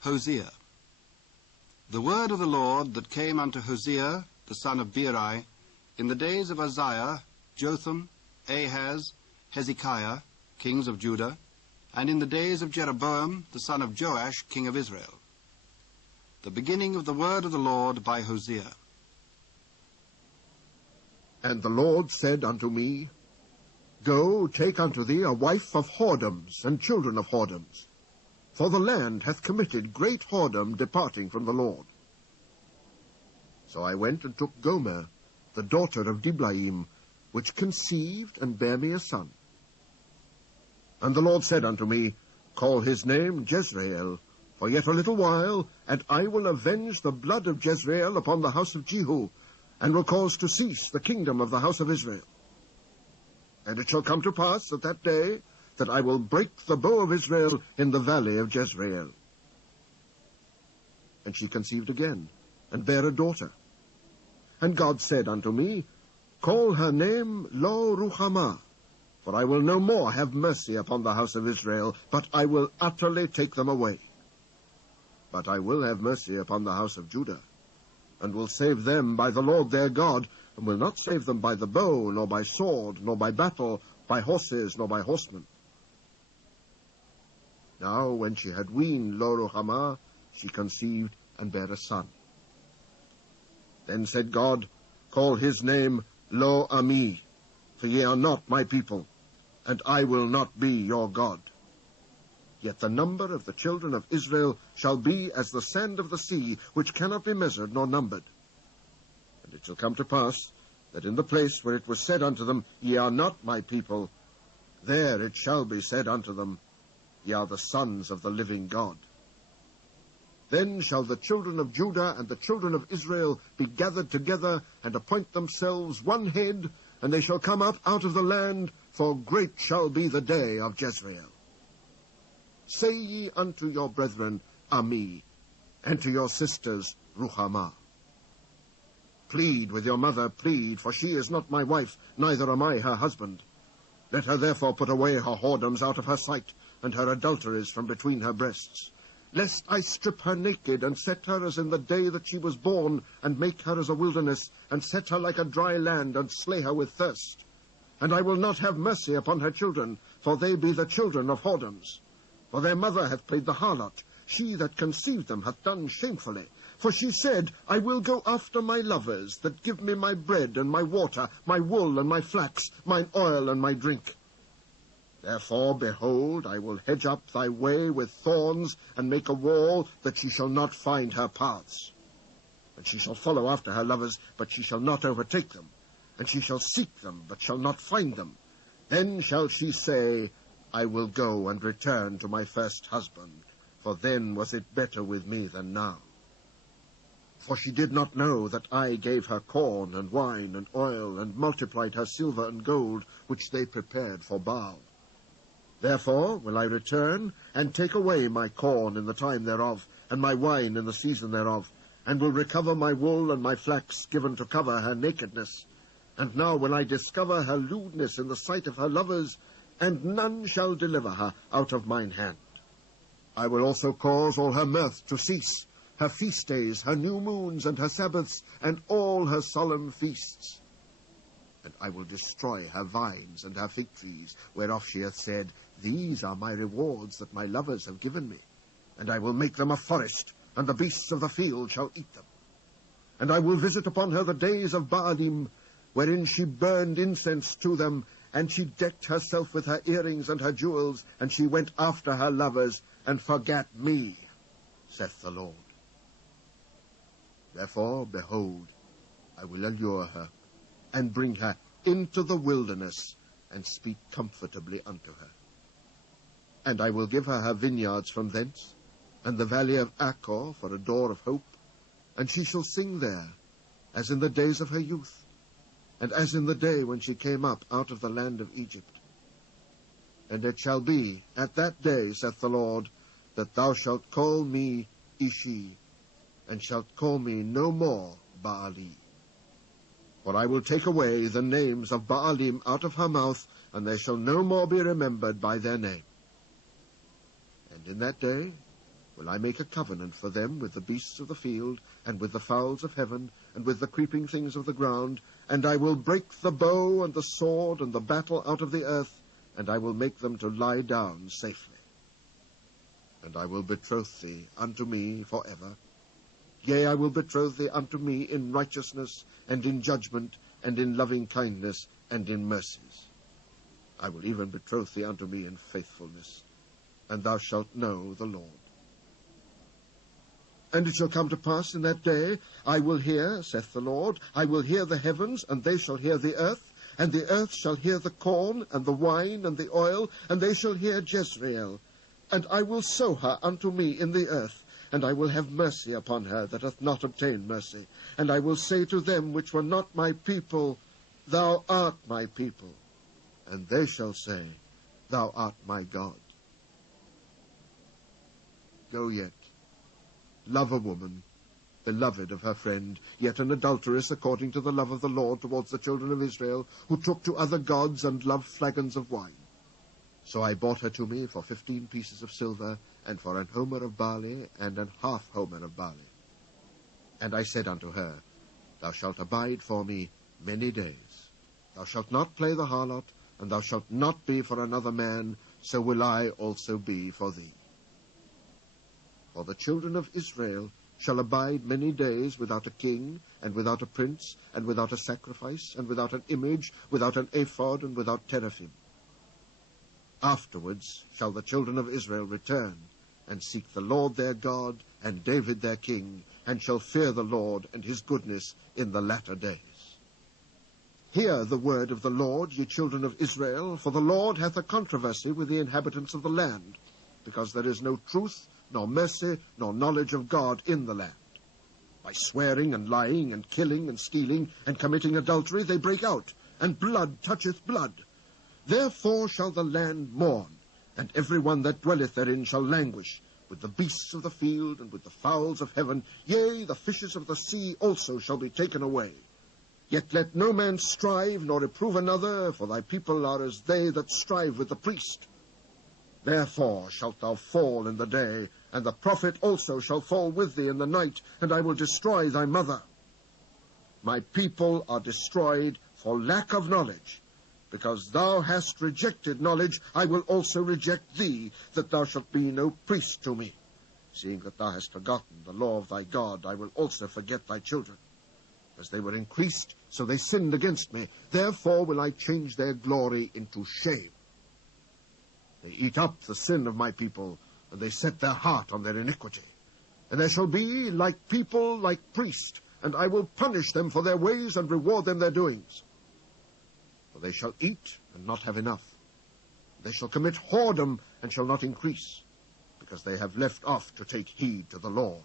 Hosea. The word of the Lord that came unto Hosea, the son of Beeri, in the days of Uzziah, Jotham, Ahaz, Hezekiah, kings of Judah, and in the days of Jeroboam, the son of Joash, king of Israel. The beginning of the word of the Lord by Hosea. And the Lord said unto me, Go, take unto thee a wife of whoredoms and children of whoredoms, for the land hath committed great whoredom departing from the Lord. So I went and took Gomer, the daughter of Diblaim, which conceived and bare me a son. And the Lord said unto me, Call his name Jezreel, for yet a little while, and I will avenge the blood of Jezreel upon the house of Jehu, and will cause to cease the kingdom of the house of Israel. And it shall come to pass at that day that I will break the bow of Israel in the valley of Jezreel. And she conceived again, and bare a daughter. And God said unto me, Call her name Lo-Ruhamah, for I will no more have mercy upon the house of Israel, but I will utterly take them away. But I will have mercy upon the house of Judah, and will save them by the Lord their God, and will not save them by the bow, nor by sword, nor by battle, by horses, nor by horsemen. Now when she had weaned Lo-Ruhamah, she conceived and bare a son. Then said God, Call his name Lo-Ammi, for ye are not my people, and I will not be your God. Yet the number of the children of Israel shall be as the sand of the sea, which cannot be measured nor numbered. And it shall come to pass, that in the place where it was said unto them, Ye are not my people, there it shall be said unto them, Ye are the sons of the living God. Then shall the children of Judah and the children of Israel be gathered together, and appoint themselves one head, and they shall come up out of the land, for great shall be the day of Jezreel. Say ye unto your brethren, Ammi, and to your sisters, Ruhamah. Plead with your mother, plead, for she is not my wife, neither am I her husband. Let her therefore put away her whoredoms out of her sight, and her adulteries from between her breasts, lest I strip her naked, and set her as in the day that she was born, and make her as a wilderness, and set her like a dry land, and slay her with thirst. And I will not have mercy upon her children, for they be the children of whoredoms. For their mother hath played the harlot, she that conceived them hath done shamefully. For she said, I will go after my lovers, that give me my bread and my water, my wool and my flax, mine oil and my drink. Therefore, behold, I will hedge up thy way with thorns, and make a wall, that she shall not find her paths. And she shall follow after her lovers, but she shall not overtake them. And she shall seek them, but shall not find them. Then shall she say, I will go and return to my first husband, for then was it better with me than now. For she did not know that I gave her corn and wine and oil, and multiplied her silver and gold, which they prepared for Baal. Therefore will I return, and take away my corn in the time thereof, and my wine in the season thereof, and will recover my wool and my flax given to cover her nakedness. And now will I discover her lewdness in the sight of her lovers, and none shall deliver her out of mine hand. I will also cause all her mirth to cease, her feast days, her new moons, and her Sabbaths, and all her solemn feasts. And I will destroy her vines and her fig trees, whereof she hath said, These are my rewards that my lovers have given me. And I will make them a forest, and the beasts of the field shall eat them. And I will visit upon her the days of Baalim, wherein she burned incense to them, and she decked herself with her earrings and her jewels, and she went after her lovers, and forgat me, saith the Lord. Therefore, behold, I will allure her, and bring her into the wilderness, and speak comfortably unto her. And I will give her her vineyards from thence, and the valley of Achor for a door of hope, and she shall sing there, as in the days of her youth, and as in the day when she came up out of the land of Egypt. And it shall be at that day, saith the Lord, that thou shalt call me Ishi, and shalt call me no more Baali. For I will take away the names of Baalim out of her mouth, and they shall no more be remembered by their name. And in that day will I make a covenant for them with the beasts of the field, and with the fowls of heaven, and with the creeping things of the ground, and I will break the bow and the sword and the battle out of the earth, and I will make them to lie down safely. And I will betroth thee unto me forever. Yea, I will betroth thee unto me in righteousness, and in judgment, and in loving kindness, and in mercies. I will even betroth thee unto me in faithfulness, and thou shalt know the Lord. And it shall come to pass in that day, I will hear, saith the Lord, I will hear the heavens, and they shall hear the earth, and the earth shall hear the corn, and the wine, and the oil, and they shall hear Jezreel. And I will sow her unto me in the earth, and I will have mercy upon her that hath not obtained mercy. And I will say to them which were not my people, Thou art my people. And they shall say, Thou art my God. Go yet, love a woman, beloved of her friend, yet an adulteress according to the love of the Lord towards the children of Israel, who took to other gods and loved flagons of wine. So I bought her to me for 15 pieces of silver, and for an homer of barley, and an half homer of barley. And I said unto her, Thou shalt abide for me many days. Thou shalt not play the harlot, and thou shalt not be for another man, so will I also be for thee. For the children of Israel shall abide many days without a king, and without a prince, and without a sacrifice, and without an image, without an ephod, and without teraphim. Afterwards shall the children of Israel return, and seek the Lord their God, and David their king, and shall fear the Lord and his goodness in the latter days. Hear the word of the Lord, ye children of Israel, for the Lord hath a controversy with the inhabitants of the land, because there is no truth, nor mercy, nor knowledge of God in the land. By swearing and lying and killing and stealing and committing adultery they break out, and blood toucheth blood. Therefore shall the land mourn, and every one that dwelleth therein shall languish, with the beasts of the field and with the fowls of heaven, yea, the fishes of the sea also shall be taken away. Yet let no man strive nor reprove another, for thy people are as they that strive with the priest. Therefore shalt thou fall in the day, and the prophet also shall fall with thee in the night, and I will destroy thy mother. My people are destroyed for lack of knowledge. Because thou hast rejected knowledge, I will also reject thee, that thou shalt be no priest to me. Seeing that thou hast forgotten the law of thy God, I will also forget thy children. As they were increased, so they sinned against me. Therefore will I change their glory into shame. They eat up the sin of my people, and they set their heart on their iniquity. And there shall be like people, like priest, and I will punish them for their ways and reward them their doings. For they shall eat and not have enough. They shall commit whoredom and shall not increase, because they have left off to take heed to the Lord.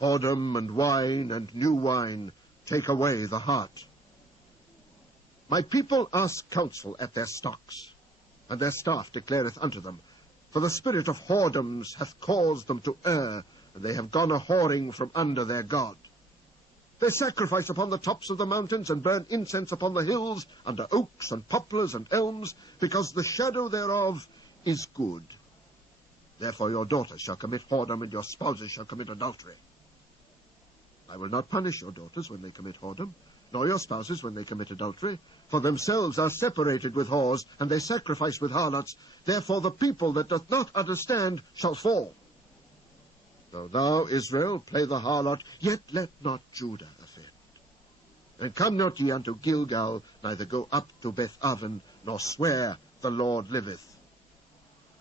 Whoredom and wine and new wine take away the heart. My people ask counsel at their stocks, and their staff declareth unto them, for the spirit of whoredoms hath caused them to err, and they have gone a-whoring from under their God. They sacrifice upon the tops of the mountains, and burn incense upon the hills, under oaks and poplars and elms, because the shadow thereof is good. Therefore your daughters shall commit whoredom, and your spouses shall commit adultery. I will not punish your daughters when they commit whoredom, nor your spouses when they commit adultery, for themselves are separated with whores, and they sacrifice with harlots. Therefore the people that doth not understand shall fall. Though thou, Israel, play the harlot, yet let not Judah offend. And come not ye unto Gilgal, neither go up to Beth-aven, nor swear, the Lord liveth.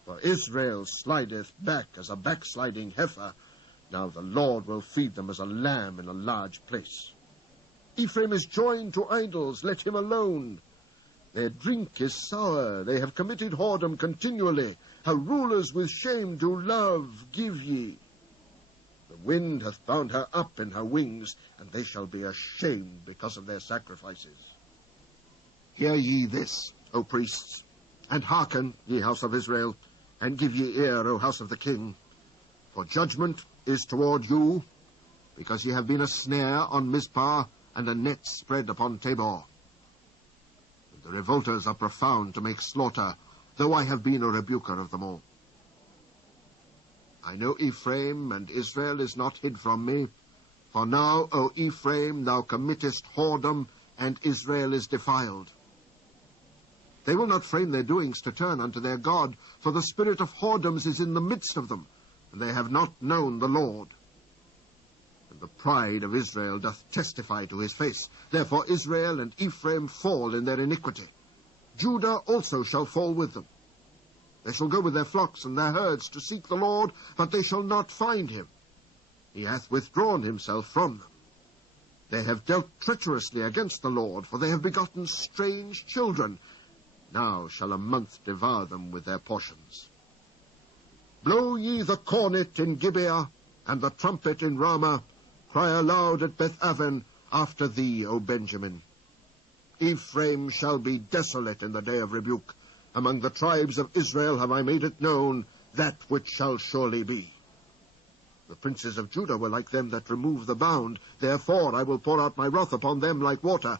For Israel slideth back as a backsliding heifer. Now the Lord will feed them as a lamb in a large place. Ephraim is joined to idols, let him alone. Their drink is sour, they have committed whoredom continually. Her rulers with shame do love, give ye. The wind hath bound her up in her wings, and they shall be ashamed because of their sacrifices. Hear ye this, O priests, and hearken, ye house of Israel, and give ye ear, O house of the king. For judgment is toward you, because ye have been a snare on Mizpah, and a net spread upon Tabor. And the revolters are profound to make slaughter, though I have been a rebuker of them all. I know Ephraim, and Israel is not hid from me. For now, O Ephraim, thou committest whoredom, and Israel is defiled. They will not frame their doings to turn unto their God, for the spirit of whoredoms is in the midst of them, and they have not known the Lord. And the pride of Israel doth testify to his face. Therefore Israel and Ephraim fall in their iniquity. Judah also shall fall with them. They shall go with their flocks and their herds to seek the Lord, but they shall not find him. He hath withdrawn himself from them. They have dealt treacherously against the Lord, for they have begotten strange children. Now shall a month devour them with their portions. Blow ye the cornet in Gibeah, and the trumpet in Ramah. Cry aloud at Beth-aven, after thee, O Benjamin. Ephraim shall be desolate in the day of rebuke. Among the tribes of Israel have I made it known, that which shall surely be. The princes of Judah were like them that remove the bound. Therefore I will pour out my wrath upon them like water.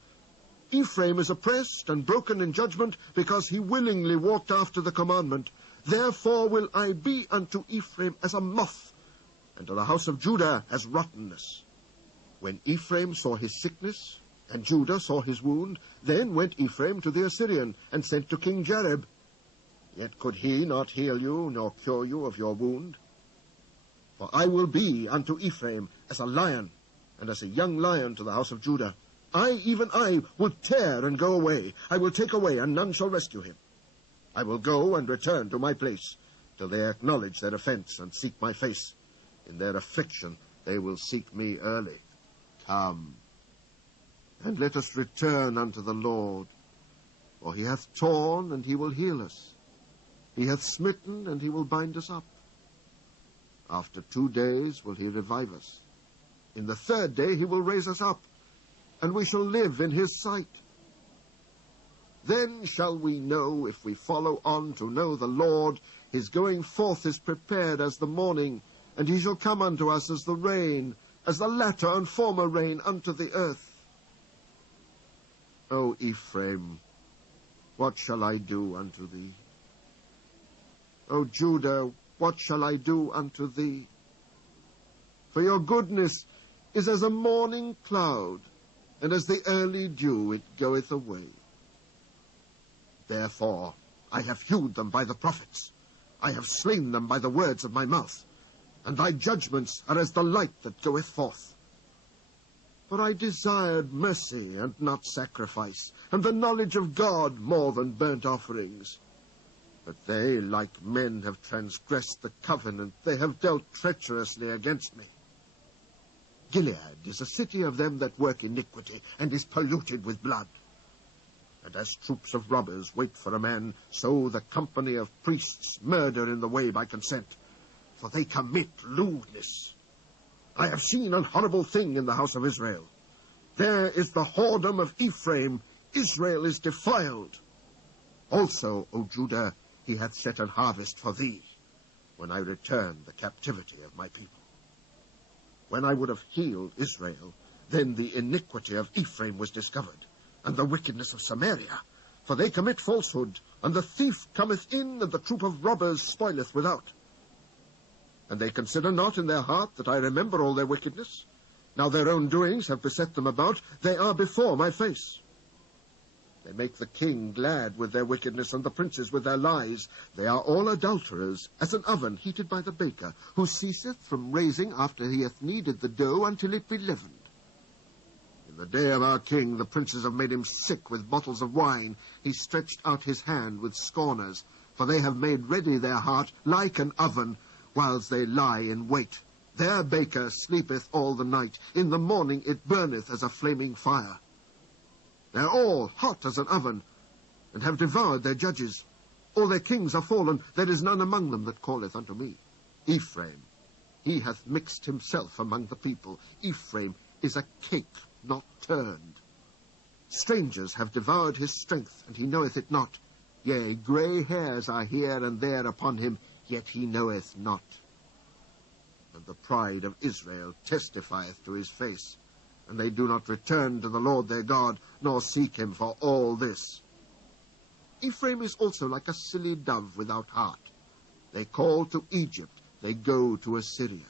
Ephraim is oppressed and broken in judgment, because he willingly walked after the commandment. Therefore will I be unto Ephraim as a moth, and to the house of Judah as rottenness. When Ephraim saw his sickness, and Judah saw his wound, then went Ephraim to the Assyrian, and sent to King Jareb. Yet could he not heal you, nor cure you of your wound. For I will be unto Ephraim as a lion, and as a young lion to the house of Judah. I, even I, will tear and go away. I will take away, and none shall rescue him. I will go and return to my place, till they acknowledge their offense and seek my face. In their affliction they will seek me early. Come, and let us return unto the Lord. For he hath torn, and he will heal us. He hath smitten, and he will bind us up. After 2 days will he revive us. In the 3rd day he will raise us up, and we shall live in his sight. Then shall we know, if we follow on to know the Lord. His going forth is prepared as the morning, and he shall come unto us as the rain, as the latter and former rain unto the earth. O Ephraim, what shall I do unto thee? O Judah, what shall I do unto thee? For your goodness is as a morning cloud, and as the early dew it goeth away. Therefore I have hewed them by the prophets. I have slain them by the words of my mouth. And thy judgments are as the light that goeth forth. For I desired mercy and not sacrifice, and the knowledge of God more than burnt offerings. But they, like men, have transgressed the covenant. They have dealt treacherously against me. Gilead is a city of them that work iniquity, and is polluted with blood. And as troops of robbers wait for a man, so the company of priests murder in the way by consent, for they commit lewdness. I have seen an horrible thing in the house of Israel. There is the whoredom of Ephraim. Israel is defiled. Also, O Judah, he hath set an harvest for thee, when I return the captivity of my people. When I would have healed Israel, then the iniquity of Ephraim was discovered, and the wickedness of Samaria. For they commit falsehood, and the thief cometh in, and the troop of robbers spoileth without. And they consider not in their heart that I remember all their wickedness. Now their own doings have beset them about. They are before my face. They make the king glad with their wickedness, and the princes with their lies. They are all adulterers, as an oven heated by the baker, who ceaseth from raising after he hath kneaded the dough until it be leavened. In the day of our king the princes have made him sick with bottles of wine. He stretched out his hand with scorners, for they have made ready their heart like an oven, whiles they lie in wait. Their baker sleepeth all the night. In the morning it burneth as a flaming fire. They are all hot as an oven, and have devoured their judges. All their kings are fallen. There is none among them that calleth unto me. Ephraim, he hath mixed himself among the people. Ephraim is a cake not turned. Strangers have devoured his strength, and he knoweth it not. Yea, grey hairs are here and there upon him, yet he knoweth not. And the pride of Israel testifieth to his face, and they do not return to the Lord their God, nor seek him for all this. Ephraim is also like a silly dove without heart. They call to Egypt, they go to Assyria.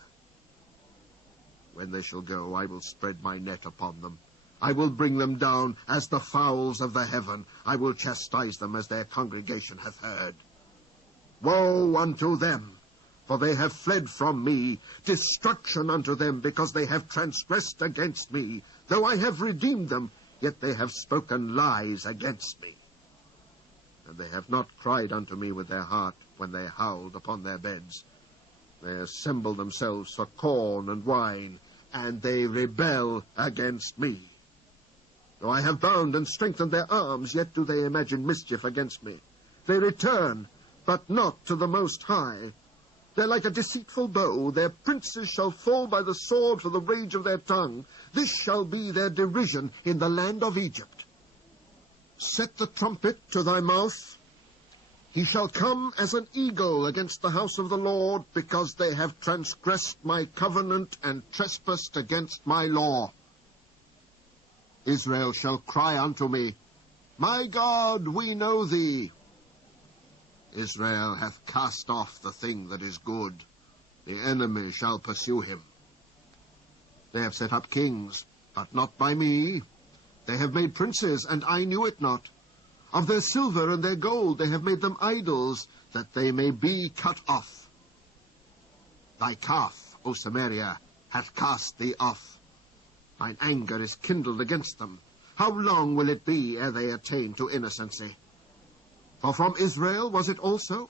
When they shall go, I will spread my net upon them. I will bring them down as the fowls of the heaven. I will chastise them as their congregation hath heard. Woe unto them, for they have fled from me. Destruction unto them, because they have transgressed against me. Though I have redeemed them, yet they have spoken lies against me. And they have not cried unto me with their heart when they howled upon their beds. They assemble themselves for corn and wine, and they rebel against me. Though I have bound and strengthened their arms, yet do they imagine mischief against me. They return, but not to the Most High. They're like a deceitful bow. Their princes shall fall by the sword for the rage of their tongue. This shall be their derision in the land of Egypt. Set the trumpet to thy mouth. He shall come as an eagle against the house of the Lord, because they have transgressed my covenant and trespassed against my law. Israel shall cry unto me, My God, we know thee. Israel hath cast off the thing that is good. The enemy shall pursue him. They have set up kings, but not by me. They have made princes, and I knew it not. Of their silver and their gold they have made them idols, that they may be cut off. Thy calf, O Samaria, hath cast thee off. Mine anger is kindled against them. How long will it be ere they attain to innocency? For from Israel was it also?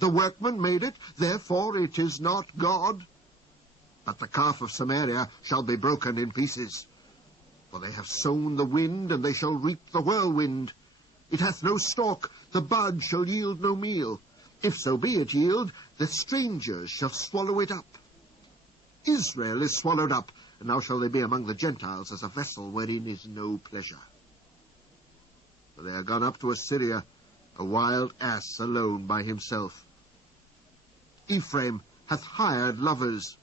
The workman made it, therefore it is not God. But the calf of Samaria shall be broken in pieces. For they have sown the wind, and they shall reap the whirlwind. It hath no stalk, the bud shall yield no meal. If so be it yield, the strangers shall swallow it up. Israel is swallowed up, and now shall they be among the Gentiles as a vessel wherein is no pleasure. For they are gone up to Assyria, a wild ass alone by himself. Ephraim hath hired lovers.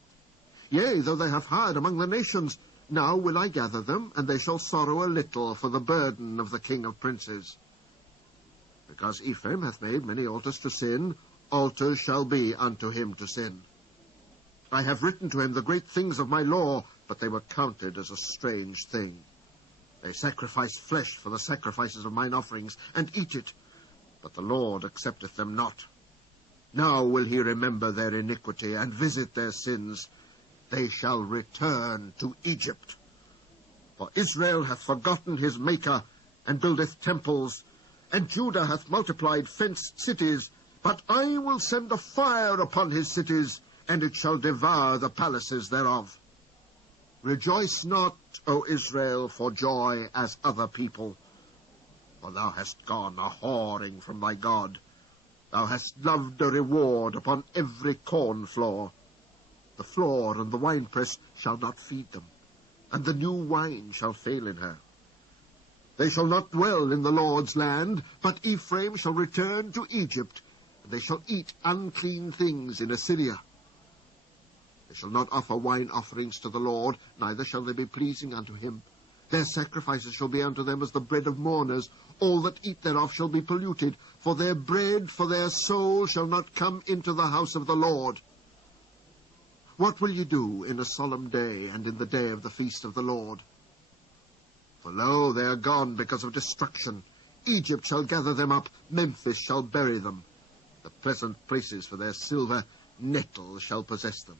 Yea, though they have hired among the nations, now will I gather them, and they shall sorrow a little for the burden of the king of princes. Because Ephraim hath made many altars to sin, altars shall be unto him to sin. I have written to him the great things of my law, but they were counted as a strange thing. They sacrifice flesh for the sacrifices of mine offerings, and eat it, but the Lord accepteth them not. Now will he remember their iniquity, and visit their sins. They shall return to Egypt. For Israel hath forgotten his Maker, and buildeth temples, and Judah hath multiplied fenced cities. But I will send a fire upon his cities, and it shall devour the palaces thereof. Rejoice not, O Israel, for joy as other people, for thou hast gone a-whoring from thy God. Thou hast loved a reward upon every corn floor. The floor and the winepress shall not feed them, and the new wine shall fail in her. They shall not dwell in the Lord's land, but Ephraim shall return to Egypt, and they shall eat unclean things in Assyria. They shall not offer wine offerings to the Lord, neither shall they be pleasing unto him. Their sacrifices shall be unto them as the bread of mourners. All that eat thereof shall be polluted, for their bread, for their soul, shall not come into the house of the Lord. What will ye do in a solemn day, and in the day of the feast of the Lord? For lo, they are gone because of destruction. Egypt shall gather them up, Memphis shall bury them. The pleasant places for their silver, nettles shall possess them.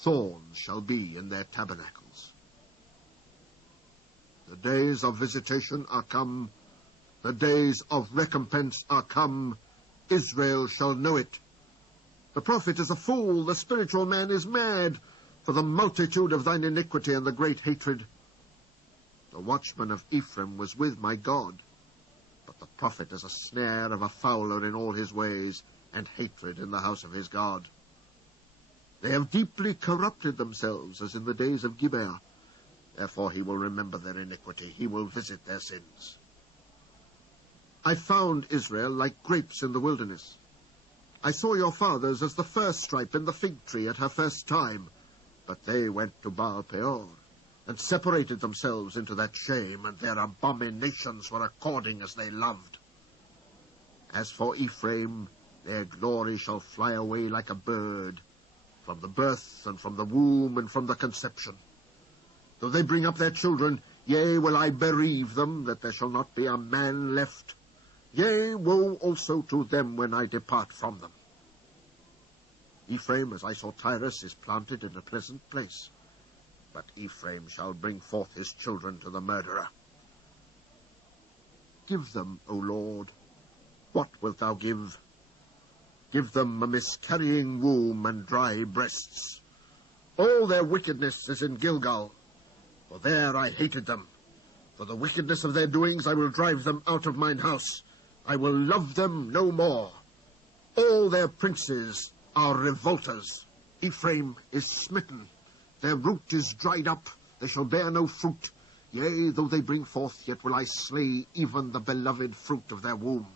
Thorns shall be in their tabernacles. The days of visitation are come, the days of recompense are come. Israel shall know it. The prophet is a fool, the spiritual man is mad, for the multitude of thine iniquity and the great hatred. The watchman of Ephraim was with my God, but the prophet is a snare of a fowler in all his ways, and hatred in the house of his God. They have deeply corrupted themselves, as in the days of Gibeah. Therefore he will remember their iniquity, he will visit their sins. I found Israel like grapes in the wilderness. I saw your fathers as the first stripe in the fig tree at her first time, but they went to Baal Peor, and separated themselves into that shame, and their abominations were according as they loved. As for Ephraim, their glory shall fly away like a bird, from the birth, and from the womb, and from the conception. Though they bring up their children, yea, will I bereave them, that there shall not be a man left. Yea, woe also to them when I depart from them. Ephraim, as I saw Tyrus, is planted in a pleasant place, but Ephraim shall bring forth his children to the murderer. Give them, O Lord, what wilt thou give? Give them a miscarrying womb and dry breasts. All their wickedness is in Gilgal, for there I hated them. For the wickedness of their doings I will drive them out of mine house. I will love them no more. All their princes are revolters. Ephraim is smitten. Their root is dried up. They shall bear no fruit. Yea, though they bring forth, yet will I slay even the beloved fruit of their womb.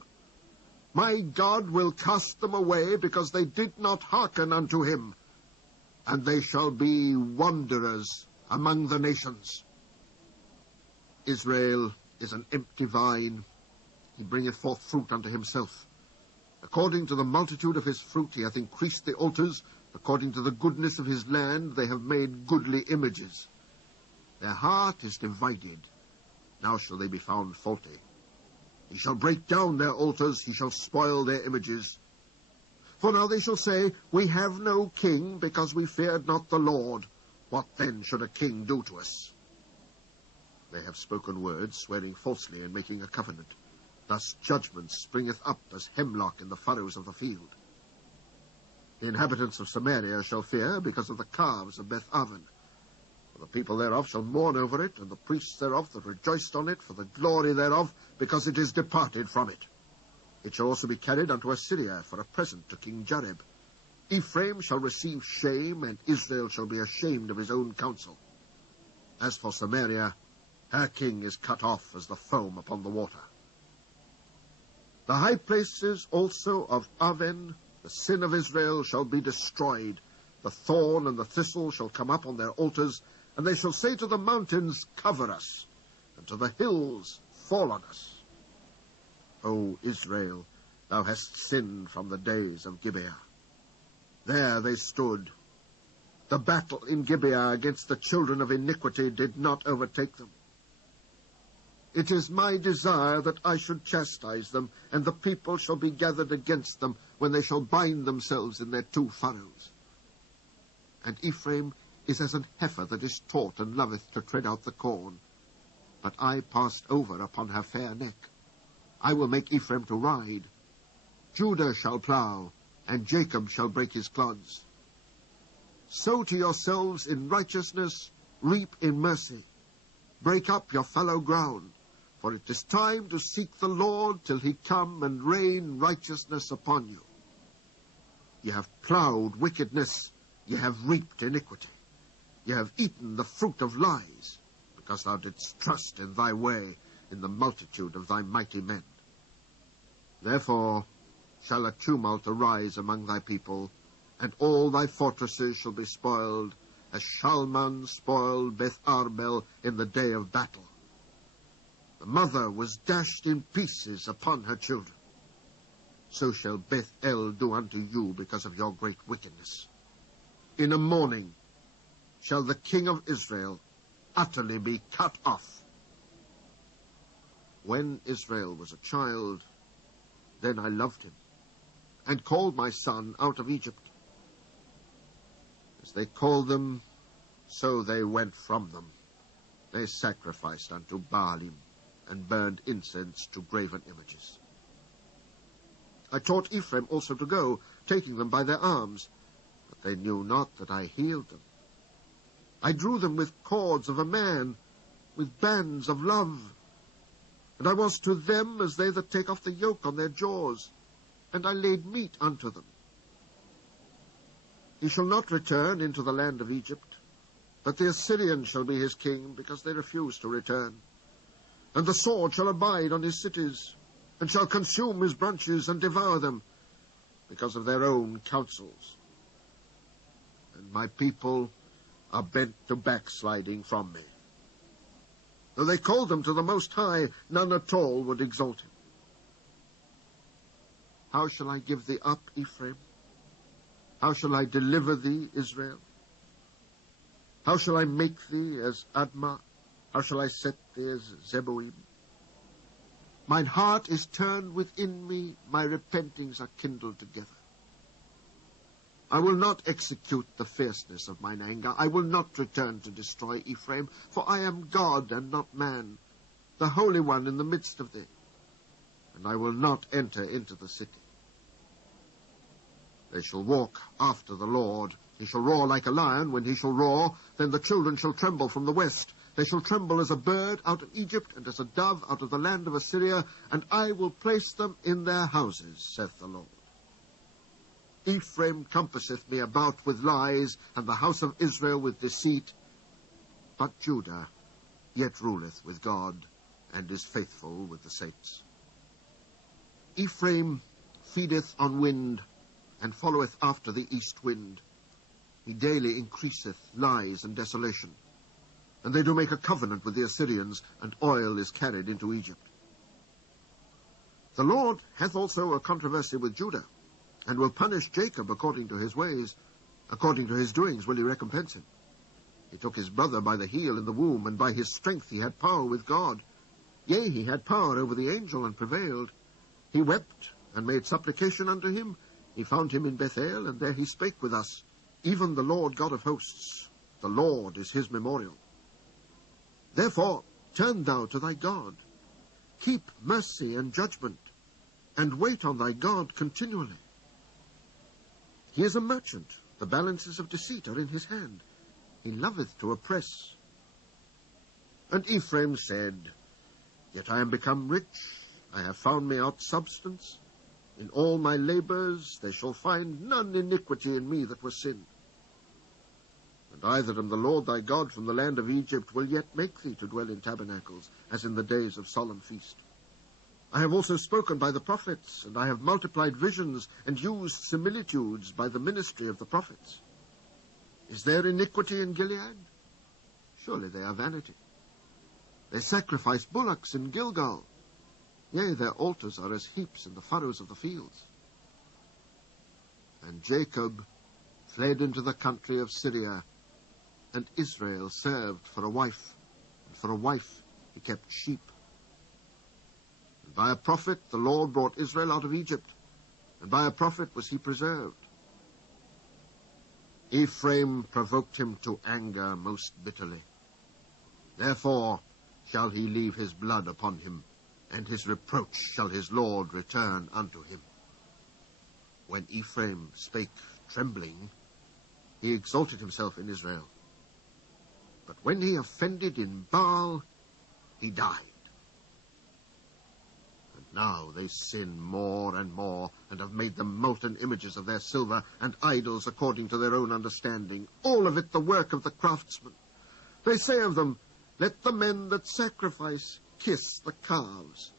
My God will cast them away, because they did not hearken unto him. And they shall be wanderers among the nations. Israel is an empty vine. He bringeth forth fruit unto himself. According to the multitude of his fruit he hath increased the altars. According to the goodness of his land they have made goodly images. Their heart is divided. Now shall they be found faulty. He shall break down their altars. He shall spoil their images. For now they shall say, We have no king, because we feared not the Lord. What then should a king do to us? They have spoken words, swearing falsely and making a covenant. Thus judgment springeth up as hemlock in the furrows of the field. The inhabitants of Samaria shall fear because of the calves of Beth-aven. For the people thereof shall mourn over it, and the priests thereof that rejoiced on it, for the glory thereof, because it is departed from it. It shall also be carried unto Assyria for a present to King Jareb. Ephraim shall receive shame, and Israel shall be ashamed of his own counsel. As for Samaria, her king is cut off as the foam upon the water. The high places also of Aven, the sin of Israel, shall be destroyed. The thorn and the thistle shall come up on their altars, and they shall say to the mountains, Cover us, and to the hills, Fall on us. O Israel, thou hast sinned from the days of Gibeah. There they stood. The battle in Gibeah against the children of iniquity did not overtake them. It is my desire that I should chastise them, and the people shall be gathered against them when they shall bind themselves in their two furrows. And Ephraim is as an heifer that is taught and loveth to tread out the corn. But I passed over upon her fair neck. I will make Ephraim to ride. Judah shall plough, and Jacob shall break his clods. Sow to yourselves in righteousness, reap in mercy. Break up your fallow ground, for it is time to seek the Lord till he come and rain righteousness upon you. Ye have ploughed wickedness, ye have reaped iniquity. Ye have eaten the fruit of lies, because thou didst trust in thy way, in the multitude of thy mighty men. Therefore shall a tumult arise among thy people, and all thy fortresses shall be spoiled, as Shalman spoiled Beth-arbel in the day of battle. The mother was dashed in pieces upon her children. So shall Beth-el do unto you because of your great wickedness. In a morning shall the king of Israel utterly be cut off. When Israel was a child, then I loved him, and called my son out of Egypt. As they called them, so they went from them. They sacrificed unto Baalim, and burned incense to graven images. I taught Ephraim also to go, taking them by their arms, but they knew not that I healed them. I drew them with cords of a man, with bands of love. And I was to them as they that take off the yoke on their jaws, and I laid meat unto them. He shall not return into the land of Egypt, but the Assyrian shall be his king, because they refuse to return. And the sword shall abide on his cities, and shall consume his branches and devour them, because of their own counsels. And my people are bent to backsliding from me. Though they called them to the Most High, none at all would exalt him. How shall I give thee up, Ephraim? How shall I deliver thee, Israel? How shall I make thee as Admah? How shall I set thee as Zeboim? Mine heart is turned within me, my repentings are kindled together. I will not execute the fierceness of mine anger. I will not return to destroy Ephraim, for I am God and not man, the Holy One in the midst of thee, and I will not enter into the city. They shall walk after the Lord. He shall roar like a lion. When he shall roar, then the children shall tremble from the west. They shall tremble as a bird out of Egypt, and as a dove out of the land of Assyria, and I will place them in their houses, saith the Lord. Ephraim compasseth me about with lies, and the house of Israel with deceit. But Judah yet ruleth with God, and is faithful with the saints. Ephraim feedeth on wind, and followeth after the east wind. He daily increaseth lies and desolation. And they do make a covenant with the Assyrians, and oil is carried into Egypt. The Lord hath also a controversy with Judah, and will punish Jacob according to his ways. According to his doings will he recompense him. He took his brother by the heel in the womb, and by his strength he had power with God. Yea, he had power over the angel, and prevailed. He wept, and made supplication unto him. He found him in Bethel, and there he spake with us. Even the Lord God of hosts, the Lord is his memorial. Therefore turn thou to thy God. Keep mercy and judgment, and wait on thy God continually. He is a merchant. The balances of deceit are in his hand. He loveth to oppress. And Ephraim said, Yet I am become rich. I have found me out substance. In all my labors they shall find none iniquity in me that was sin. And I that am the Lord thy God from the land of Egypt will yet make thee to dwell in tabernacles, as in the days of solemn feast. I have also spoken by the prophets, and I have multiplied visions, and used similitudes by the ministry of the prophets. Is there iniquity in Gilead? Surely they are vanity. They sacrifice bullocks in Gilgal. Yea, their altars are as heaps in the furrows of the fields. And Jacob fled into the country of Syria, and Israel served for a wife, and for a wife he kept sheep. And by a prophet the Lord brought Israel out of Egypt, and by a prophet was he preserved. Ephraim provoked him to anger most bitterly. Therefore shall he leave his blood upon him, and his reproach shall his Lord return unto him. When Ephraim spake trembling, he exalted himself in Israel. But when he offended in Baal, he died. And now they sin more and more, and have made them molten images of their silver, and idols according to their own understanding, all of it the work of the craftsman. They say of them, Let the men that sacrifice kiss the calves.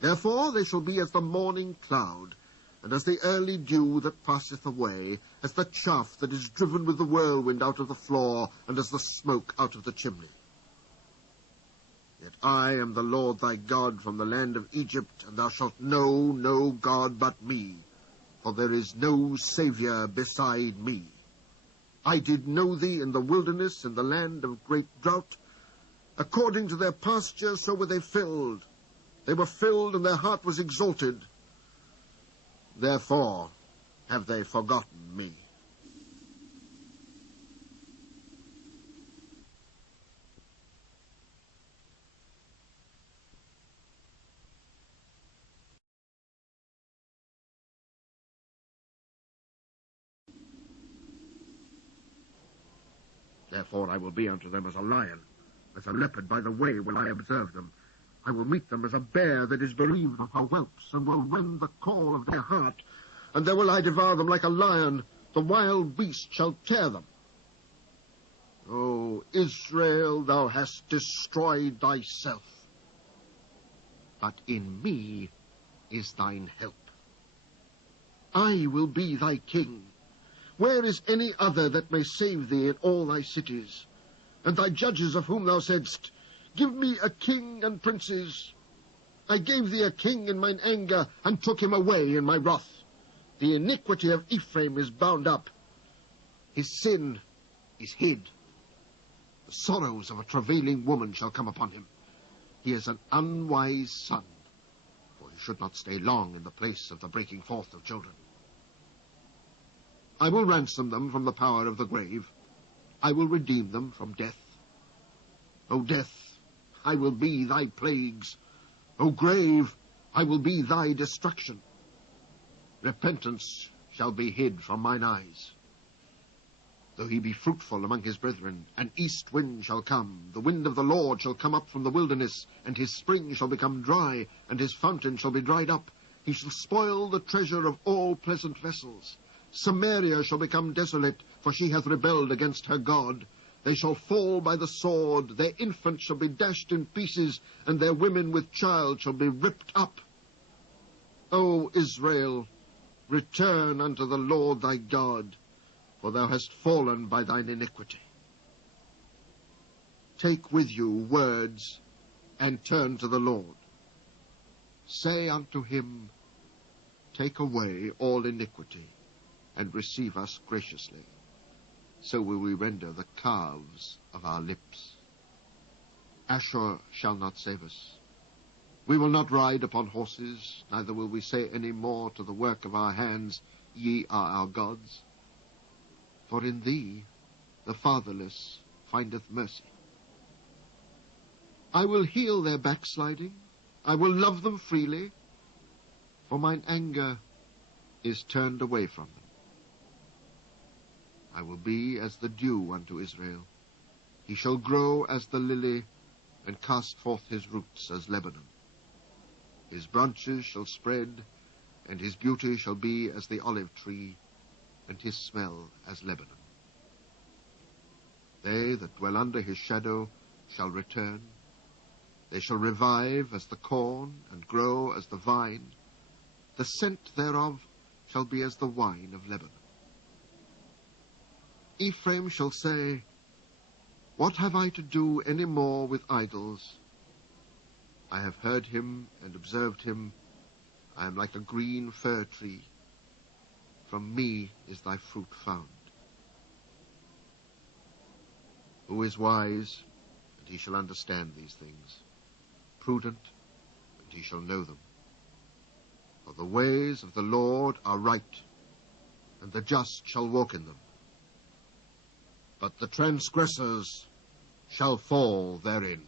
Therefore they shall be as the morning cloud, and as the early dew that passeth away, as the chaff that is driven with the whirlwind out of the floor, and as the smoke out of the chimney. Yet I am the Lord thy God from the land of Egypt, and thou shalt know no God but me, for there is no Saviour beside me. I did know thee in the wilderness, in the land of great drought. According to their pasture, so were they filled. They were filled, and their heart was exalted. Therefore have they forgotten me. Therefore I will be unto them as a lion, as a leopard by the way will I observe them. I will meet them as a bear that is bereaved of her whelps, and will rend the call of their heart. And there will I devour them like a lion. The wild beast shall tear them. O Israel, thou hast destroyed thyself. But in me is thine help. I will be thy king. Where is any other that may save thee in all thy cities? And thy judges of whom thou saidst, Give me a king and princes. I gave thee a king in mine anger, and took him away in my wrath. The iniquity of Ephraim is bound up. His sin is hid. The sorrows of a travailing woman shall come upon him. He is an unwise son, for he should not stay long in the place of the breaking forth of children. I will ransom them from the power of the grave. I will redeem them from death. O death, I will be thy plagues. O grave, I will be thy destruction. Repentance shall be hid from mine eyes. Though he be fruitful among his brethren, an east wind shall come. The wind of the Lord shall come up from the wilderness, and his spring shall become dry, and his fountain shall be dried up. He shall spoil the treasure of all pleasant vessels. Samaria shall become desolate, for she hath rebelled against her God. They shall fall by the sword, their infants shall be dashed in pieces, and their women with child shall be ripped up. O Israel, return unto the Lord thy God, for thou hast fallen by thine iniquity. Take with you words, and turn to the Lord. Say unto him, take away all iniquity, and receive us graciously. So will we render the calves of our lips. Ashur shall not save us. We will not ride upon horses, neither will we say any more to the work of our hands, ye are our gods. For in thee the fatherless findeth mercy. I will heal their backsliding, I will love them freely, for mine anger is turned away from them. I will be as the dew unto Israel. He shall grow as the lily, and cast forth his roots as Lebanon. His branches shall spread, and his beauty shall be as the olive tree, and his smell as Lebanon. They that dwell under his shadow shall return. They shall revive as the corn, and grow as the vine. The scent thereof shall be as the wine of Lebanon. Ephraim shall say, what have I to do any more with idols? I have heard him and observed him. I am like a green fir tree. From me is thy fruit found. Who is wise, and he shall understand these things, prudent, and he shall know them. For the ways of the Lord are right, and the just shall walk in them. But the transgressors shall fall therein.